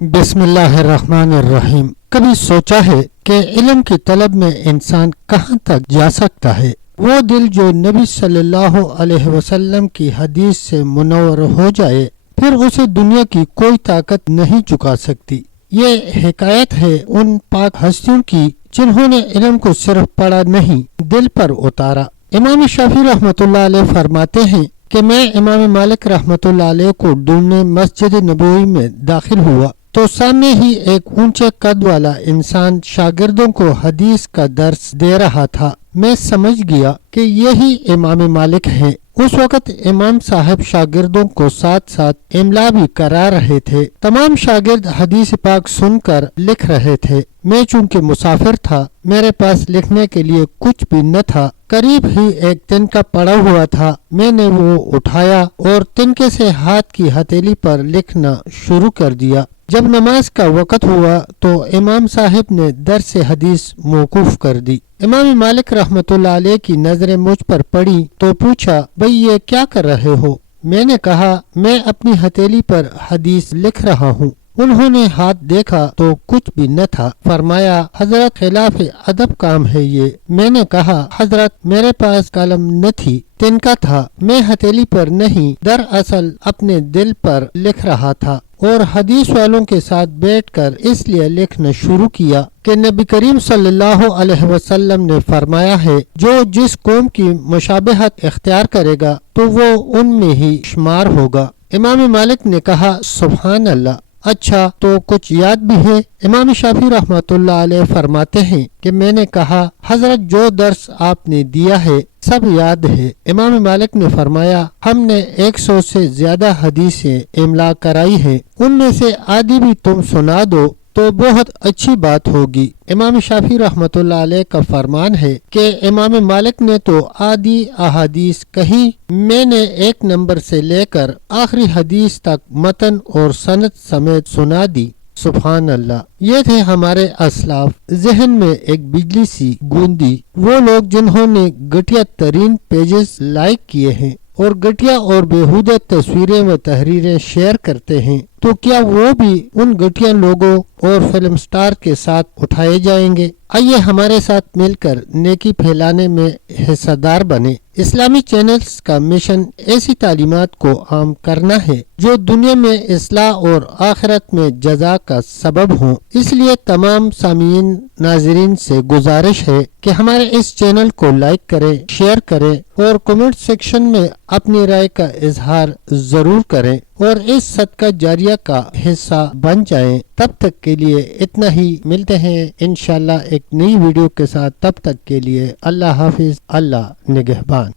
بسم اللہ الرحمن الرحیم۔ کبھی سوچا ہے کہ علم کی طلب میں انسان کہاں تک جا سکتا ہے؟ وہ دل جو نبی صلی اللہ علیہ وسلم کی حدیث سے منور ہو جائے، پھر اسے دنیا کی کوئی طاقت نہیں چکا سکتی۔ یہ حکایت ہے ان پاک ہستیوں کی جنہوں نے علم کو صرف پڑھا نہیں، دل پر اتارا۔ امام شافعی رحمۃ اللہ علیہ فرماتے ہیں کہ میں امام مالک رحمۃ اللہ علیہ کو ڈھونڈنے مسجد نبوی میں داخل ہوا تو سامنے ہی ایک اونچے قد والا انسان شاگردوں کو حدیث کا درس دے رہا تھا۔ میں سمجھ گیا کہ یہی امام مالک ہے۔ اس وقت امام صاحب شاگردوں کو ساتھ ساتھ املا بھی کرا رہے تھے۔ تمام شاگرد حدیث پاک سن کر لکھ رہے تھے۔ میں چونکہ مسافر تھا، میرے پاس لکھنے کے لیے کچھ بھی نہ تھا۔ قریب ہی ایک تنکا پڑا ہوا تھا، میں نے وہ اٹھایا اور تنکے سے ہاتھ کی ہتھیلی پر لکھنا شروع کر دیا۔ جب نماز کا وقت ہوا تو امام صاحب نے درس حدیث موقوف کر دی۔ امام مالک رحمۃ اللہ علیہ کی نظریں مجھ پر پڑی تو پوچھا، بھئی یہ کیا کر رہے ہو؟ میں نے کہا، میں اپنی ہتھیلی پر حدیث لکھ رہا ہوں۔ انہوں نے ہاتھ دیکھا تو کچھ بھی نہ تھا۔ فرمایا، حضرت خلاف ادب کام ہے یہ۔ میں نے کہا، حضرت میرے پاس قلم نہ تھی، تنکا تھا، میں ہتھیلی پر نہیں، دراصل اپنے دل پر لکھ رہا تھا اور حدیث والوں کے ساتھ بیٹھ کر اس لیے لکھنا شروع کیا کہ نبی کریم صلی اللہ علیہ وسلم نے فرمایا ہے، جو جس قوم کی مشابہت اختیار کرے گا تو وہ ان میں ہی شمار ہوگا۔ امام مالک نے کہا، سبحان اللہ، اچھا تو کچھ یاد بھی ہے؟ امام شافعی رحمۃ اللہ علیہ فرماتے ہیں کہ میں نے کہا، حضرت جو درس آپ نے دیا ہے سب یاد ہے۔ امام مالک نے فرمایا، ہم نے 100 سے زیادہ حدیثیں املا کرائی ہیں، ان میں سے آدھی بھی تم سنا دو تو بہت اچھی بات ہوگی۔ امام شافعی رحمۃ اللہ علیہ کا فرمان ہے کہ امام مالک نے تو آدھی احادیث کہیں، میں نے 1 نمبر سے لے کر آخری حدیث تک متن اور سند سمیت سنا دی۔ سبحان اللہ۔ یہ تھے ہمارے اسلاف۔ ذہن میں ایک بجلی سی گوندی، وہ لوگ جنہوں نے گھٹیا ترین پیجز لائک کیے ہیں اور گھٹیا اور بیہودہ تصویریں و تحریریں شیئر کرتے ہیں، تو کیا وہ بھی ان گھٹیا لوگوں اور فلم سٹار کے ساتھ اٹھائے جائیں گے؟ آئیے ہمارے ساتھ مل کر نیکی پھیلانے میں حصہ دار بنے۔ اسلامی چینلز کا مشن ایسی تعلیمات کو عام کرنا ہے جو دنیا میں اصلاح اور آخرت میں جزا کا سبب ہوں۔ اس لیے تمام سامعین ناظرین سے گزارش ہے کہ ہمارے اس چینل کو لائک کریں، شیئر کریں اور کمنٹ سیکشن میں اپنی رائے کا اظہار ضرور کریں اور اس صدقہ جاریہ کا حصہ بن جائیں۔ تب تک کے لیے اتنا ہی، ملتے ہیں انشاءاللہ ایک نئی ویڈیو کے ساتھ۔ تب تک کے لیے اللہ حافظ، اللہ نگہبان۔